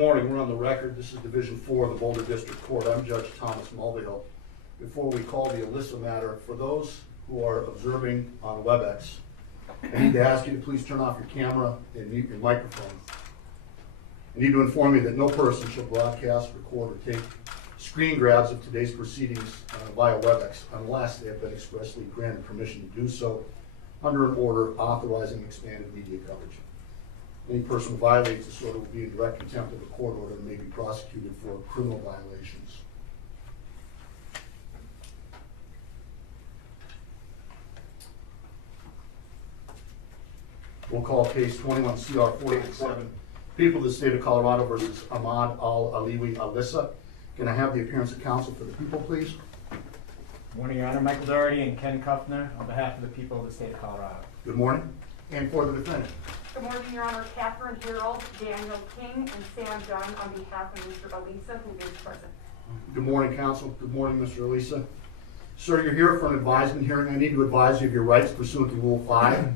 morning. We're on the record. This is Division 4 of the Boulder District Court. I'm Judge Thomas Mulvihill. Before we call the Alyssa matter, for those who are observing on WebEx, I need to ask you to please turn off your camera and mute your microphone. I need to inform you that no person shall broadcast, record, or take screen grabs of today's proceedings via WebEx unless they have been expressly granted permission to do so under an order authorizing expanded media coverage. Any person who violates this order will be in direct contempt of a court order and may be prosecuted for criminal violations. We'll call case 21 CR 487, People of the State of Colorado versus Ahmad Al-Aliwi Alyssa. Can I have the appearance of counsel for the people, please? Good morning, Your Honor. Michael Doherty and Ken Kuffner on behalf of the people of the state of Colorado. Good morning. And for the defendant. Good morning, Your Honor. Catherine Harold, Daniel King, and Sam Dunn on behalf of Mr. Alyssa, who is present. Good morning, counsel. Good morning, Mr. Alyssa. Sir, you're here for an advisement hearing. I need to advise you of your rights pursuant to Rule 5.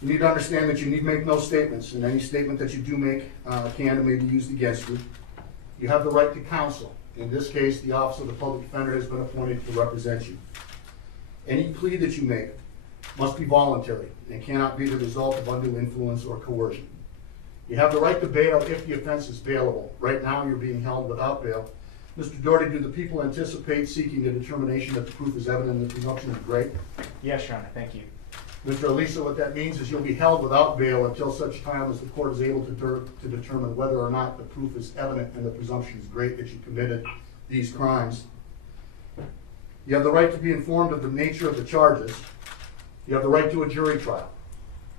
You need to understand that you need make no statements, and any statement that you do make can and may be used against you. You have the right to counsel. In this case, the Office of the Public Defender has been appointed to represent you. Any plea that you make must be voluntary and cannot be the result of undue influence or coercion. You have the right to bail if the offense is bailable. Right now, you're being held without bail. Mr. Doherty, do the people anticipate seeking the determination that the proof is evident and the presumption is great? Yes, Your Honor. Thank you. Mr. Alyssa, what that means is you'll be held without bail until such time as the court is able to determine whether or not the proof is evident and the presumption is great that you committed these crimes. You have the right to be informed of the nature of the charges. You have the right to a jury trial.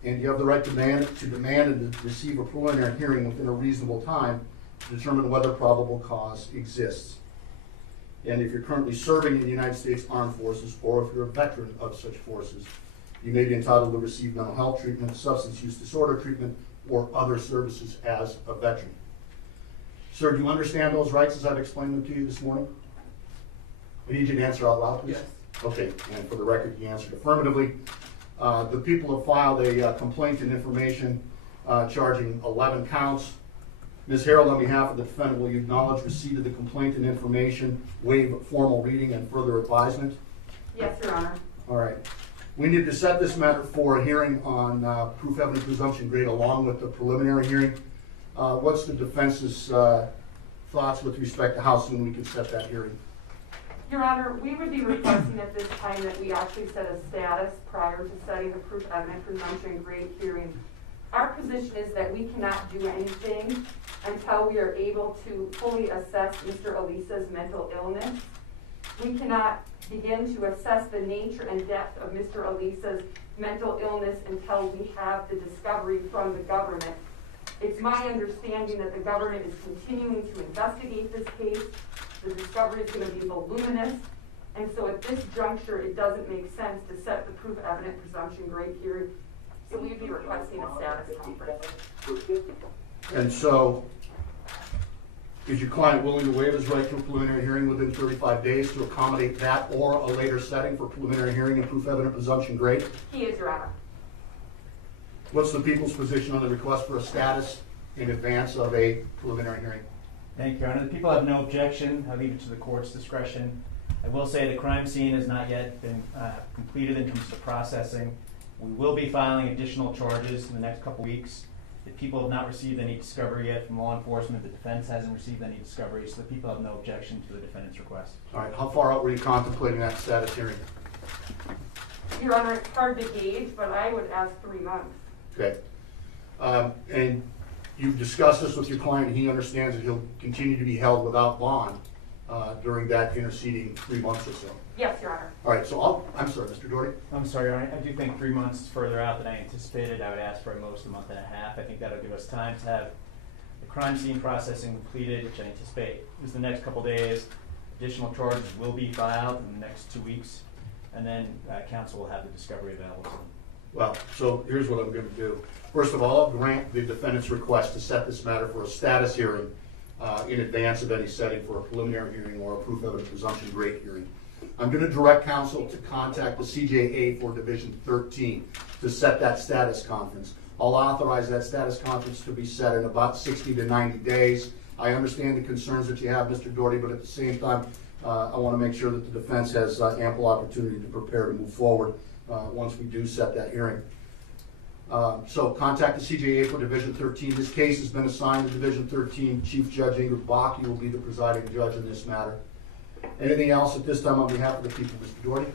And you have the right to demand and to receive a preliminary hearing within a reasonable time to determine whether probable cause exists. And if you're currently serving in the United States Armed Forces, or if you're a veteran of such forces, you may be entitled to receive mental health treatment, substance use disorder treatment, or other services as a veteran. Sir, do you understand those rights as I've explained them to you this morning? I need you to answer out loud, please. Yes. Okay, and for the record, you answered affirmatively. The people have filed a complaint and information charging 11 counts. Ms. Harold, on behalf of the defendant, will you acknowledge receipt of the complaint and information, waive formal reading and further advisement? Yes, Your Honor. All right. We need to set this matter for a hearing on proof evidence presumption grade along with the preliminary hearing. What's the defense's thoughts with respect to how soon we can set that hearing? Your Honor, we would be requesting at this time that we actually set a status prior to setting the proof evident presumption grade hearing. Our position is that we cannot do anything until we are able to fully assess Mr. Alyssa's mental illness. We cannot begin to assess the nature and depth of Mr. Alyssa's mental illness until we have the discovery from the government. It's my understanding that the government is continuing to investigate this case. The discovery is going to be voluminous, and so at this juncture, it doesn't make sense to set the proof evident presumption grade hearing. So we'd be requesting a status conference. And so, is your client willing to waive his right to a preliminary hearing within 35 days to accommodate that or a later setting for preliminary hearing and proof evident presumption grade? He is, Your Honor. What's the people's position on the request for a status in advance of a preliminary hearing? Thank you, Your Honor. The people have no objection. I leave it to the court's discretion. I will say the crime scene has not yet been completed in terms of processing. We will be filing additional charges in the next couple weeks. The people have not received any discovery yet from law enforcement. The defense hasn't received any discovery, so the people have no objection to the defendant's request. All right, how far out were you contemplating that status hearing? Your Honor, it's hard to gauge, but I would ask 3 months. Okay. And you've discussed this with your client, and he understands that he'll continue to be held without bond during that interceding 3 months or so. Yes, Your Honor. All right, so I'm sorry, Mr. Doherty. I'm sorry, Your Honor. I do think 3 months is further out than I anticipated. I would ask for at most a month and a half. I think that'll give us time to have the crime scene processing completed, which I anticipate is the next couple days. Additional charges will be filed in the next 2 weeks, and then counsel will have the discovery available to them. Well, so here's what I'm going to do. First of all, I'll grant the defendant's request to set this matter for a status hearing in advance of any setting for a preliminary hearing or a proof evidence presumption grade hearing. I'm going to direct counsel to contact the CJA for Division 13 to set that status conference. I'll authorize that status conference to be set in about 60 to 90 days. I understand the concerns that you have, Mr. Doherty, but at the same time, I want to make sure that the defense has ample opportunity to prepare to move forward once we do set that hearing. So contact the CJA for Division 13. This case has been assigned to Division 13. Chief Judge Ingrid Bach, you will be the presiding judge in this matter. Anything else at this time on behalf of the people, Mr. Doherty?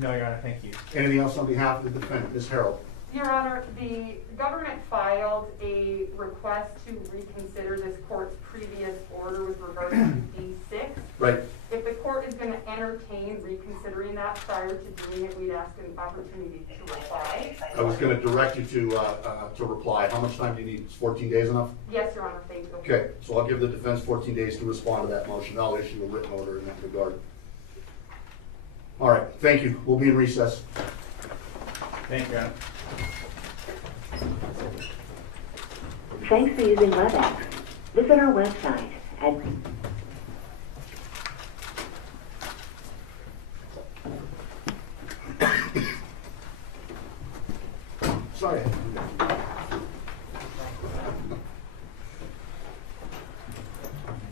No, Your Honor, thank you. Anything else on behalf of the defendant, Ms. Harrell? Your Honor, the government filed a request to reconsider this court's previous order with regard to D6. Right. If the court is going to entertain reconsidering that prior to doing it, we'd ask an opportunity to reply. I was going to direct you to reply. How much time do you need? Is 14 days enough? Yes, Your Honor, thank you. Okay, so I'll give the defense 14 days to respond to that motion. I'll issue a written order in that regard. All right, thank you. We'll be in recess. Thank you, Your Honor. Thanks for using WebEx. Visit our website at Sorry. I had to do that.